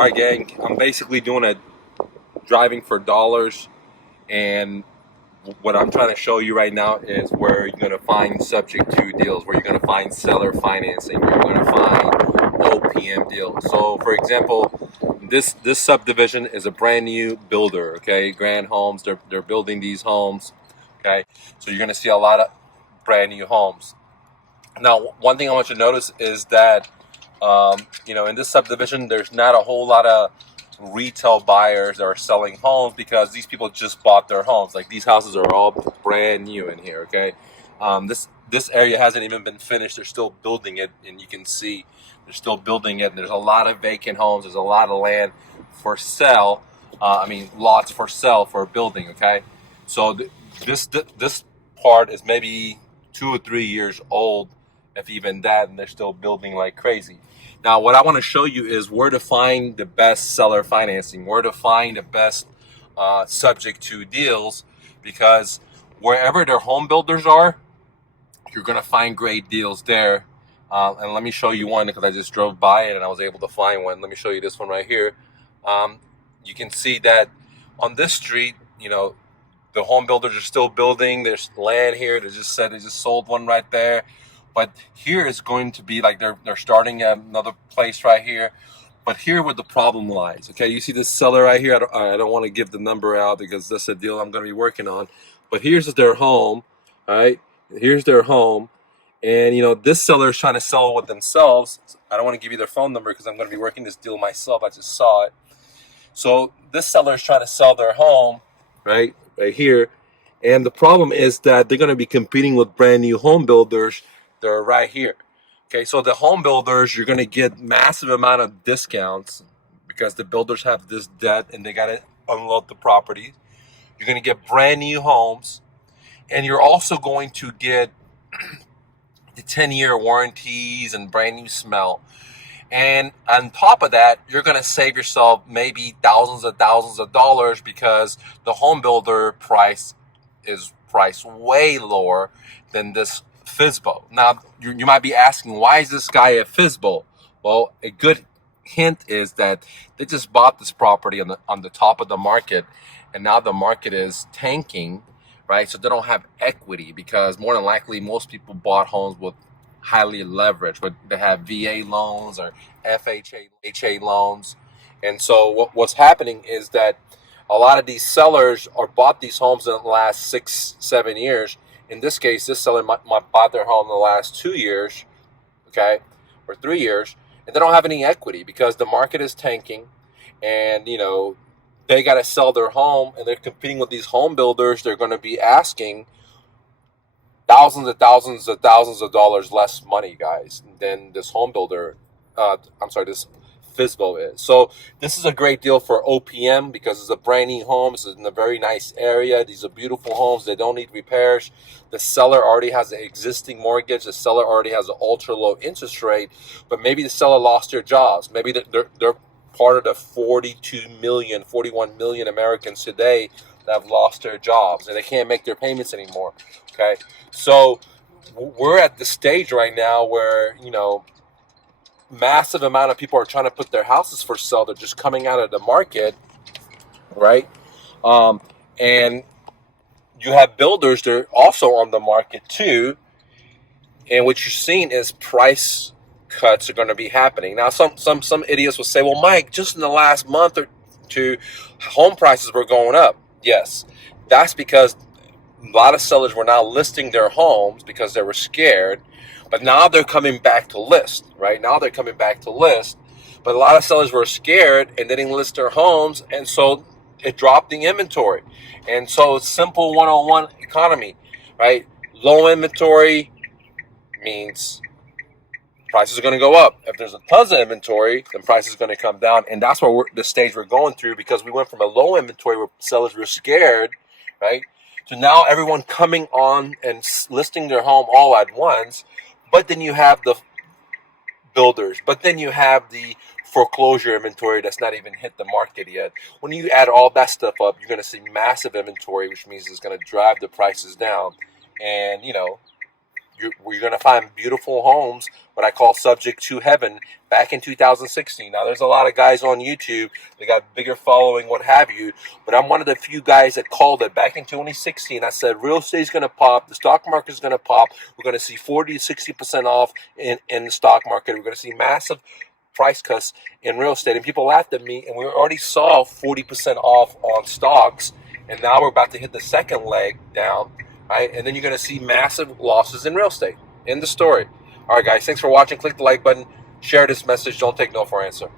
All right, gang. I'm basically doing a driving for dollars, and what I'm trying to show you right now is where you're going to find subject to deals, where you're going to find seller financing, where you're going to find OPM deals. So, for example, this subdivision is a brand new builder. Okay, Grand Homes. They're building these homes. Okay, so you're going to see a lot of brand new homes. Now, one thing I want you to notice is that in this subdivision, there's not a whole lot of retail buyers that are selling homes because these people just bought their homes. Like, these houses are all brand new in here. Okay, this area hasn't even been finished. They're still building it, and you can see they're still building it. There's a lot of vacant homes. There's a lot of land for sale. Lots for sale for building. Okay, so this part is maybe 2 or 3 years old, if even that, and they're still building like crazy. Now, what I want to show you is where to find the best seller financing, where to find the best subject to deals, because wherever their home builders are, you're going to find great deals there. And let me show you one because I just drove by it and I was able to find one. Let me show you this one right here. You can see that on this street, the home builders are still building. There's land here. They just sold one right there. But here is going to be like they're starting at another place right here. But here where the problem lies. Okay, you see this seller right here. I don't want to give the number out because that's a deal I'm going to be working on. But here's their home. All right, here's their home, and this seller is trying to sell it with themselves. I don't want to give you their phone number because I'm going to be working this deal myself. I just saw it. So this seller is trying to sell their home, right here, and the problem is that they're going to be competing with brand new home builders. They're right here. Okay, so the home builders, you're going to get massive amount of discounts because the builders have this debt and they got to unload the properties. You're going to get brand new homes, and you're also going to get the 10-year warranties and brand new smell. And on top of that, you're going to save yourself maybe thousands of dollars because the home builder price is priced way lower than this FSBO. Now, you might be asking, why is this guy a FSBO? Well, a good hint is that they just bought this property on the top of the market, and now the market is tanking, right? So they don't have equity because more than likely most people bought homes with highly leveraged, but they have VA loans or FHA loans. And so what's happening is that a lot of these sellers are bought these homes in the last 6-7 years. In this case, this seller might bought their home in the last 2 years, okay, or 3 years, and they don't have any equity because the market is tanking, and they got to sell their home, and they're competing with these home builders. They're going to be asking thousands of dollars less money, guys, than this home builder. This FSBO is. So this is a great deal for OPM because it's a brand new home. It's in a very nice area. These are beautiful homes. They don't need repairs. The seller already has an existing mortgage. The seller already has an ultra low interest rate. But maybe the seller lost their jobs. Maybe they're part of the 41 million Americans today that have lost their jobs and they can't make their payments anymore. Okay, so we're at the stage right now where massive amount of people are trying to put their houses for sale. They're just coming out of the market, right? And you have builders that are also on the market too. And what you're seeing is price cuts are going to be happening. Now, some idiots will say, well, Mike, just in the last month or two, home prices were going up. Yes, that's because a lot of sellers were now listing their homes because they were scared, but now they're coming back to list, right? Now they're coming back to list, but a lot of sellers were scared and they didn't list their homes, and so it dropped the inventory. And so it's simple one-on-one economy, right? Low inventory means prices are going to go up. If there's a tons of inventory, then prices are going to come down, and that's where the stage we're going through, because we went from a low inventory where sellers were scared, right? So now everyone coming on and listing their home all at once, but then you have the builders, but then you have the foreclosure inventory that's not even hit the market yet. When you add all that stuff up, you're going to see massive inventory, which means it's going to drive the prices down, and you're going to find beautiful homes, what I call subject to heaven, back in 2016. Now, there's a lot of guys on YouTube, they got bigger following, what have you, but I'm one of the few guys that called it back in 2016. I said, real estate's going to pop, the stock market's going to pop, we're going to see 40 to 60% off in the stock market, we're going to see massive price cuts in real estate. And people laughed at me, and we already saw 40% off on stocks, and now we're about to hit the second leg down, right? And then you're going to see massive losses in real estate. End the story. All right, guys, thanks for watching. Click the like button, share this message. Don't take no for an answer.